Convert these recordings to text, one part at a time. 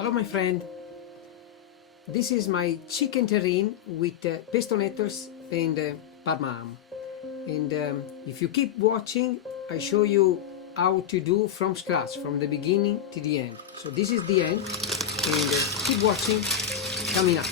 Hello my friend, this is my chicken terrine with pesto nettles and parma ham. And if you keep watching, I show you how to do from scratch, from the beginning to the end. So this is the end, and keep watching, coming up.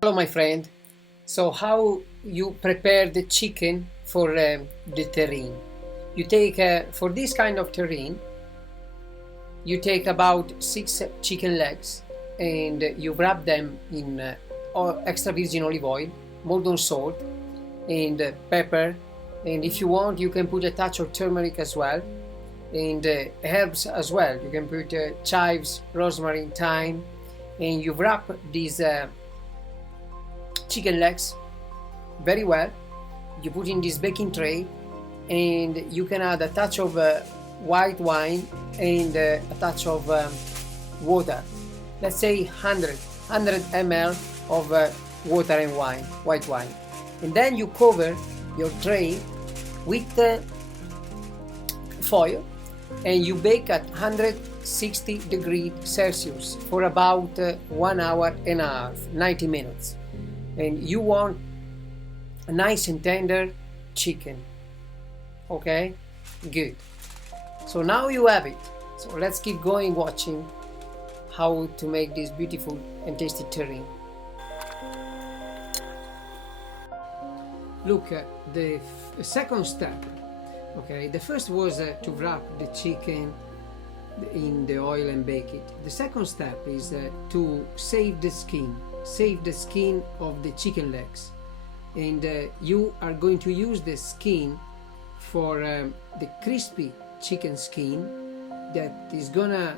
Hello my friend, so how you prepare the chicken for the terrine? You take, for this kind of terrine, you take about 6 chicken legs and you wrap them in extra virgin olive oil, Maldon salt and pepper, and if you want you can put a touch of turmeric as well, and herbs as well. You can put chives, rosemary, thyme, and you wrap these chicken legs very well. You put in this baking tray and you can add a touch of white wine and a touch of water. Let's say 100 ml of water and wine, white wine. And then you cover your tray with foil and you bake at 160 degrees Celsius for about 1 hour and a half, 90 minutes. And you want a nice and tender chicken. Okay, good. So now you have it. So let's keep going watching how to make this beautiful and tasty terrine. Look, the second step. Okay, the first was to wrap the chicken in the oil and bake it. The second step is to save the skin of the chicken legs, and you are going to use the skin for the crispy chicken skin that is gonna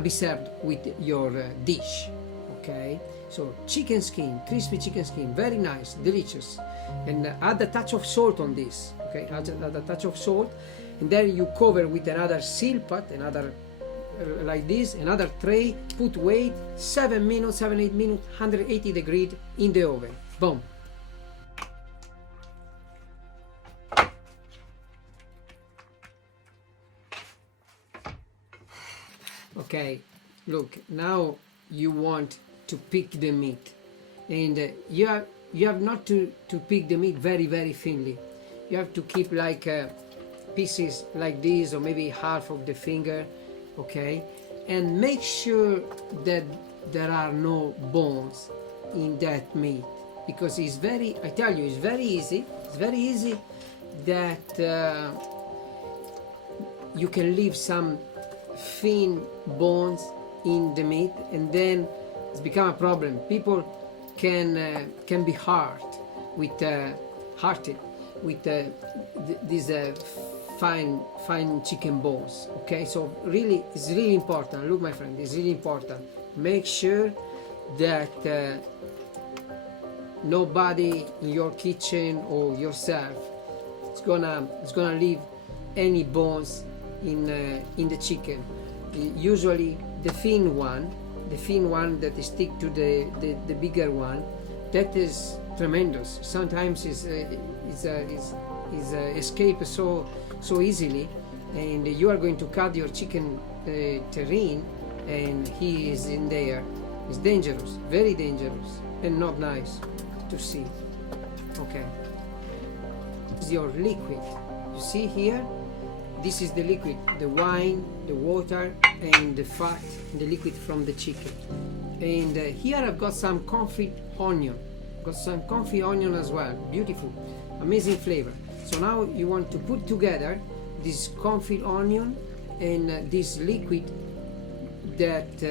be served with your dish. Okay, so chicken skin, crispy chicken skin, very nice, delicious, and add a touch of salt on this. Okay, add a touch of salt, and then you cover with another seal pot, another like this, another tray, put weight, 7 minutes, 7-8 minutes, 180 degrees in the oven. Boom. Okay, look, now you want to pick the meat, and you have not to pick the meat very thinly. You have to keep like pieces like this, or maybe half of the finger. Okay, and make sure that there are no bones in that meat, because it's very, I tell you, it's very easy that you can leave some thin bones in the meat, and then it's become a problem. People can be hearted with these fine chicken bones. Okay, so really, it's really important. Look my friend, it's really important. Make sure that nobody in your kitchen or yourself is gonna leave any bones in the chicken. Usually the thin one that is stick to the bigger one, that is tremendous. Sometimes is escape so easily, and you are going to cut your chicken terrine and he is in there. It's dangerous, very dangerous, and not nice to see. Okay, this is your liquid. You see here, this is the liquid, the wine, the water, and the fat, the liquid from the chicken. And here I've got some confit onion. Got some confit onion as well. Beautiful, amazing flavor. So now you want to put together this confit onion and this liquid that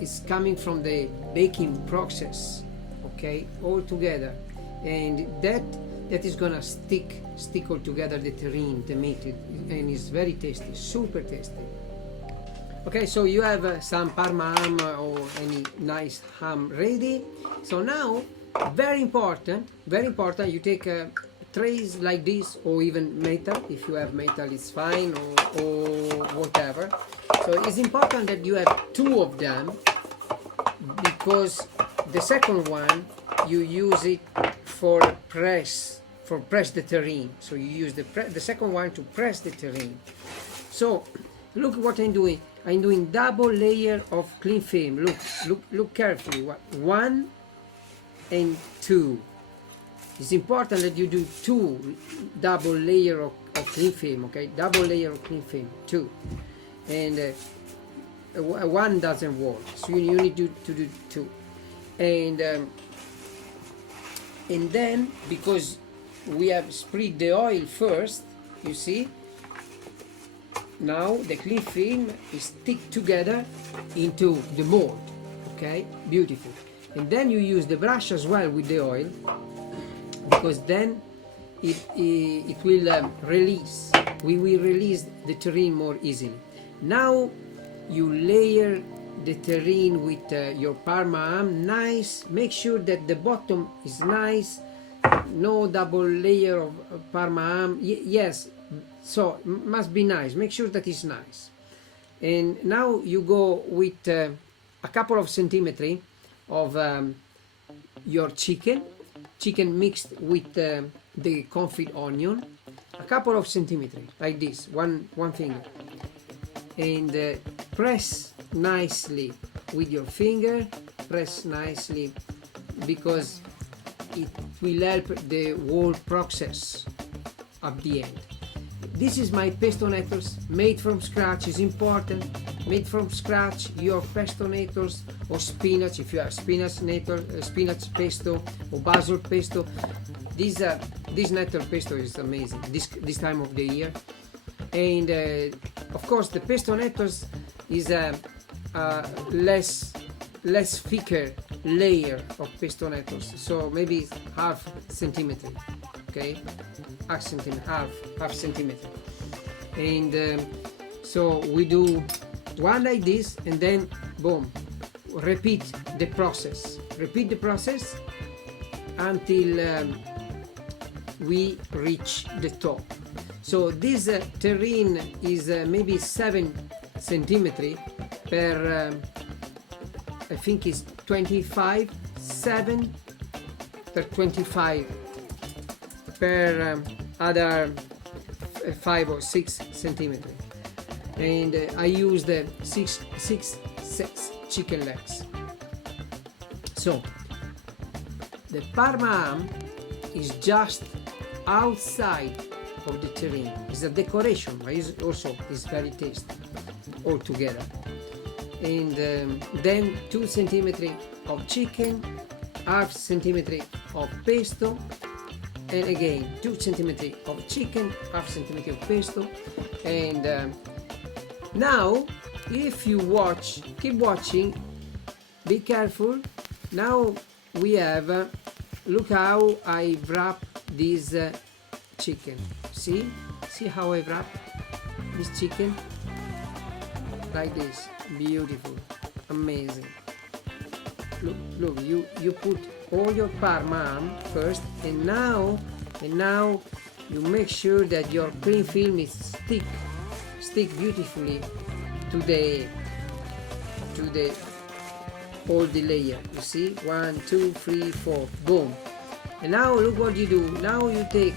is coming from the baking process. Okay, all together, and that is gonna stick all together, the terrine, the meat, and it's very tasty, super tasty. Okay, so you have some parma ham or any nice ham ready. So now, very important, you take trays like this, or even metal. If you have metal, it's fine, or whatever. So it's important that you have 2 of them, because the second one you use it for press for press the terrine. So you use the second one to press the terrine. So look what I'm doing. I'm doing double layer of cling film. Look carefully. One and two. It's important that you do two double layer of cling film. Okay, double layer of cling film. Two, and one doesn't work. So you need to do two, and then because we have spread the oil first, you see, now the cling film is stick together into the mold. Okay, beautiful. And then you use the brush as well with the oil, because then it will release. We will release the terrine more easily. Now you layer the terrine with your Parma ham. Nice. Make sure that the bottom is nice. No double layer of Parma ham. Yes, so must be nice. Make sure that it's nice. And now you go with a couple of centimeters of your chicken mixed with the confit onion, a couple of centimeters like this, one finger, and press nicely with your finger. Press nicely, because it will help the whole process at the end. This is my pesto nettles made from scratch. Is important. Made from scratch your pesto nettles or spinach, if you have spinach nettle, spinach pesto or basil pesto. This nettle pesto is amazing this time of the year. And of course the pesto nettles is a less thicker layer of pesto nettles, so maybe half centimeter. Okay, half centimeter. And so we do one like this, and then boom, repeat the process until we reach the top. So this terrine is maybe 7 centimeters per I think it's 25, 7 per 25 per other 5 or 6 centimeters. And I used six chicken legs. So the Parma ham is just outside of the terrine. It's a decoration, but it's also very tasty altogether. And then 2 centimeters of chicken, half centimeter of pesto, and again 2 centimeters of chicken, half centimeter of pesto. And now if you keep watching, be careful. Now we have look how I wrap this chicken. See how I wrap this chicken like this. Beautiful, amazing. Look, you put all your Parma ham first, and now you make sure that your cling film is stick beautifully to the all the layer. You see, 1, 2, 3, 4, boom. And now look what you do. Now you take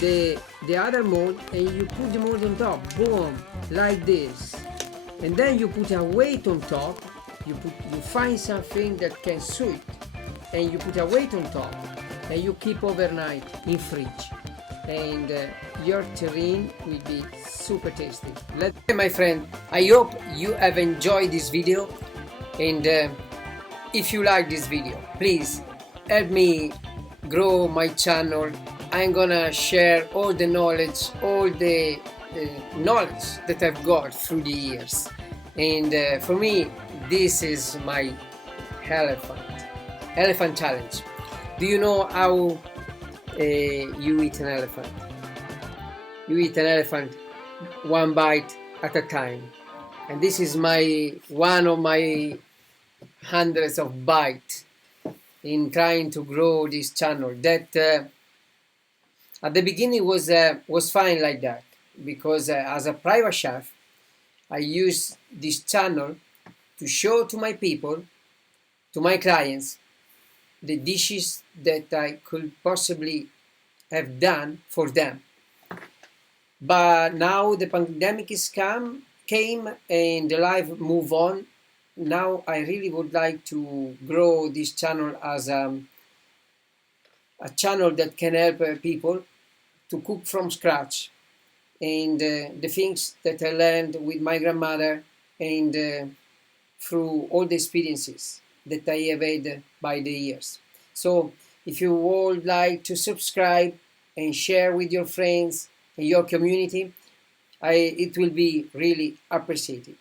the other mold and you put the mold on top, boom, like this. And then you put a weight on top. You find something that can suit, and you put a weight on top, and you keep overnight in fridge. And your terrine will be super tasty. My friend, I hope you have enjoyed this video, and if you like this video, please help me grow my channel. I'm gonna share all the knowledge, knowledge that I've got through the years. And for me, this is my elephant challenge. Do you know how you eat an elephant? You eat an elephant one bite at a time. And this is one of my hundreds of bites in trying to grow this channel. That at the beginning was fine like that, because as a private chef, I use this channel to show to my people, to my clients, the dishes that I could possibly have done for them. But now the pandemic came and the life move on. Now I really would like to grow this channel as a channel that can help people to cook from scratch, and the things that I learned with my grandmother, and through all the experiences that I have had by the years. So if you would like to subscribe and share with your friends and your community, it will be really appreciated.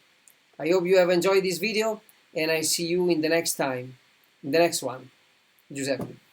I hope you have enjoyed this video, and I see you in the next time, in the next one. Giuseppe.